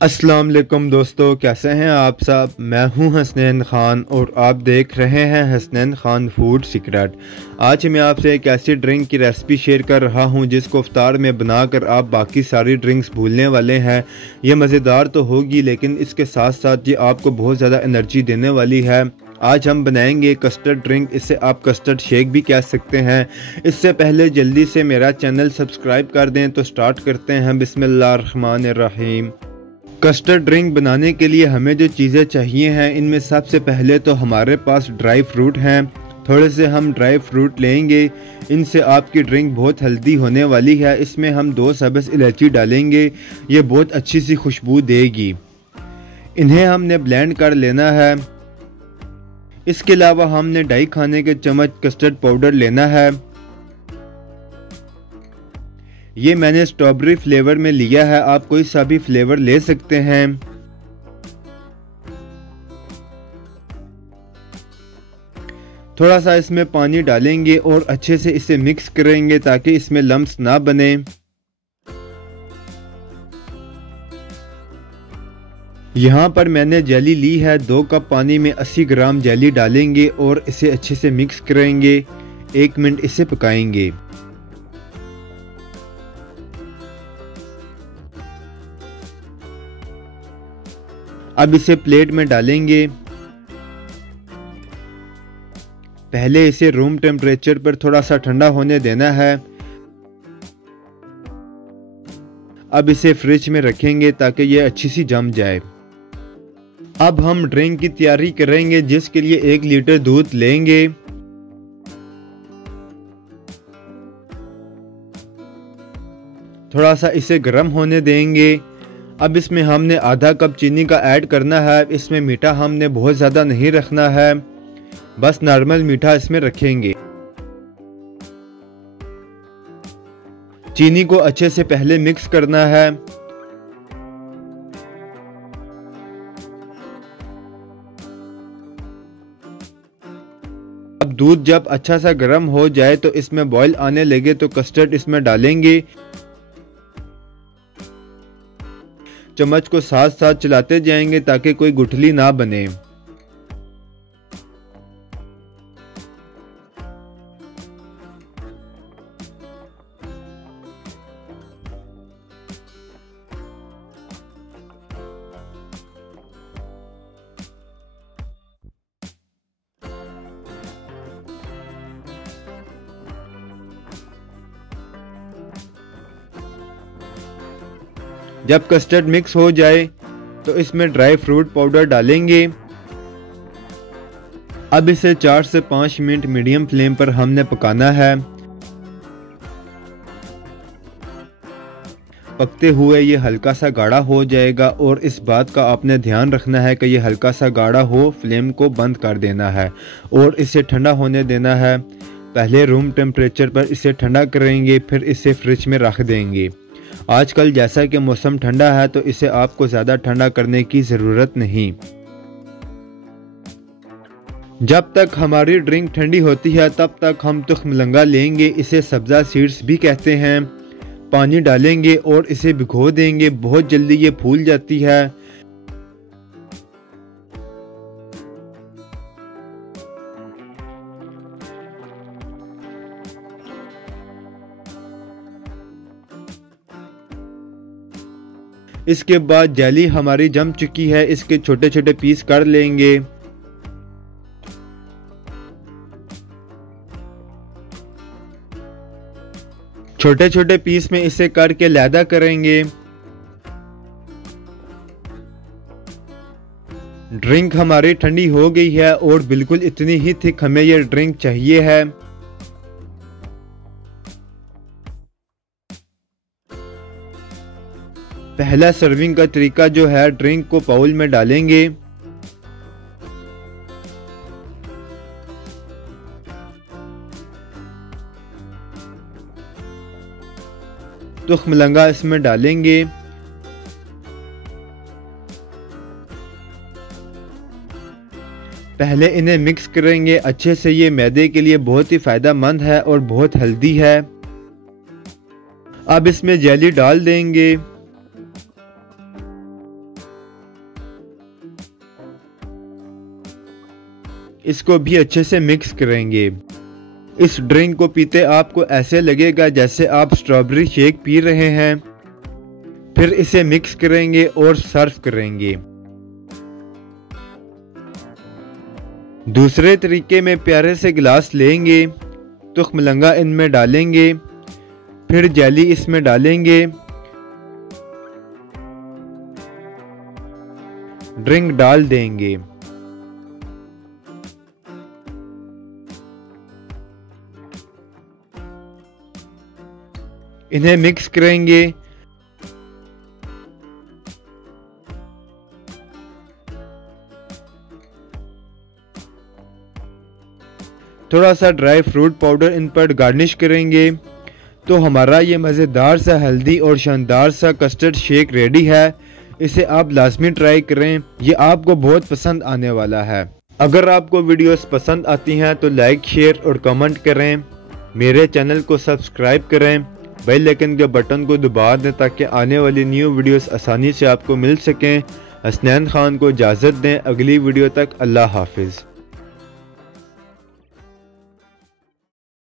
अस्सलाम वालेकुम दोस्तों, कैसे हैं आप सब। मैं हूं हसनैन ख़ान और आप देख रहे हैं हसनैन ख़ान फूड सीक्रेट। आज मैं आपसे एक ऐसी ड्रिंक की रेसिपी शेयर कर रहा हूं जिसको इफ्तार में बनाकर आप बाकी सारी ड्रिंक्स भूलने वाले हैं। ये मज़ेदार तो होगी लेकिन इसके साथ साथ ये आपको बहुत ज़्यादा एनर्जी देने वाली है। आज हम बनाएंगे कस्टर्ड ड्रिंक, इसे आप कस्टर्ड शेक भी कह सकते हैं। इससे पहले जल्दी से मेरा चैनल सब्सक्राइब कर दें। तो स्टार्ट करते हैं। बिस्मिल्लाहिर्रहमानिर्रहीम। कस्टर्ड ड्रिंक बनाने के लिए हमें जो चीज़ें चाहिए हैं, इनमें सबसे पहले तो हमारे पास ड्राई फ्रूट हैं। थोड़े से हम ड्राई फ्रूट लेंगे, इनसे आपकी ड्रिंक बहुत हेल्दी होने वाली है। इसमें हम 2 सब्ज़ इलायची डालेंगे, ये बहुत अच्छी सी खुशबू देगी। इन्हें हमने ब्लेंड कर लेना है। इसके अलावा हमने 2.5 खाने के चम्मच कस्टर्ड पाउडर लेना है। ये मैंने स्ट्रॉबेरी फ्लेवर में लिया है, आप कोई सा भी फ्लेवर ले सकते हैं। थोड़ा सा इसमें पानी डालेंगे और अच्छे से इसे मिक्स करेंगे ताकि इसमें लम्स ना बने। यहाँ पर मैंने जेली ली है। 2 कप पानी में 80 ग्राम जेली डालेंगे और इसे अच्छे से मिक्स करेंगे। 1 मिनट इसे पकाएंगे। अब इसे प्लेट में डालेंगे। पहले इसे रूम टेम्परेचर पर थोड़ा सा ठंडा होने देना है। अब इसे फ्रिज में रखेंगे ताकि ये अच्छी सी जम जाए। अब हम ड्रिंक की तैयारी करेंगे, जिसके लिए 1 लीटर दूध लेंगे। थोड़ा सा इसे गर्म होने देंगे। अब इसमें हमने आधा कप चीनी का ऐड करना है। इसमें मीठा हमने बहुत ज़्यादा नहीं रखना है, बस नॉर्मल मीठा इसमें रखेंगे। चीनी को अच्छे से पहले मिक्स करना है। अब दूध जब अच्छा सा गर्म हो जाए तो इसमें बॉईल आने लगे तो कस्टर्ड इसमें डालेंगे। चम्मच को साथ साथ चलाते जाएंगे ताकि कोई गुठली ना बने। जब कस्टर्ड मिक्स हो जाए तो इसमें ड्राई फ्रूट पाउडर डालेंगे। अब इसे 4 से 5 मिनट मीडियम फ्लेम पर हमने पकाना है। पकते हुए ये हल्का सा गाढ़ा हो जाएगा और इस बात का आपने ध्यान रखना है कि ये हल्का सा गाढ़ा हो। फ्लेम को बंद कर देना है और इसे ठंडा होने देना है। पहले रूम टेम्परेचर पर इसे ठंडा करेंगे, फिर इसे फ्रिज में रख देंगे। आजकल जैसा कि मौसम ठंडा है तो इसे आपको ज़्यादा ठंडा करने की ज़रूरत नहीं। जब तक हमारी ड्रिंक ठंडी होती है तब तक हम तुख्मलंगा लेंगे, इसे सब्ज़ा सीड्स भी कहते हैं। पानी डालेंगे और इसे भिगो देंगे। बहुत जल्दी ये फूल जाती है। इसके बाद जेली हमारी जम चुकी है, इसके छोटे छोटे पीस कर लेंगे। छोटे छोटे पीस में इसे करके लैदा करेंगे। ड्रिंक हमारी ठंडी हो गई है और बिल्कुल इतनी ही थिक हमें यह ड्रिंक चाहिए है। पहला सर्विंग का तरीका जो है, ड्रिंक को बाउल में डालेंगे। तुख्मलंगा इसमें डालेंगे। पहले इन्हें मिक्स करेंगे अच्छे से। ये मैदे के लिए बहुत ही फ़ायदेमंद है और बहुत हेल्दी है। अब इसमें जेली डाल देंगे। इसको भी अच्छे से मिक्स करेंगे। इस ड्रिंक को पीते आपको ऐसे लगेगा जैसे आप स्ट्रॉबेरी शेक पी रहे हैं। फिर इसे मिक्स करेंगे और सर्व करेंगे। दूसरे तरीके में प्यारे से गिलास लेंगे, तुख्मलंगा इनमें डालेंगे, फिर जेली इसमें डालेंगे, ड्रिंक डाल देंगे। इन्हें मिक्स करेंगे। थोड़ा सा ड्राई फ्रूट पाउडर इन पर गार्निश करेंगे। तो हमारा ये मज़ेदार सा हेल्दी और शानदार सा कस्टर्ड शेक रेडी है। इसे आप लाजमी ट्राई करें, ये आपको बहुत पसंद आने वाला है। अगर आपको वीडियोस पसंद आती हैं तो लाइक, शेयर और कमेंट करें। मेरे चैनल को सब्सक्राइब करें, बेल आइकन के बटन को दबा दें ताकि आने वाली न्यू वीडियोस आसानी से आपको मिल सकें। हसनैन खान को इजाज़त दें, अगली वीडियो तक अल्लाह हाफिज़।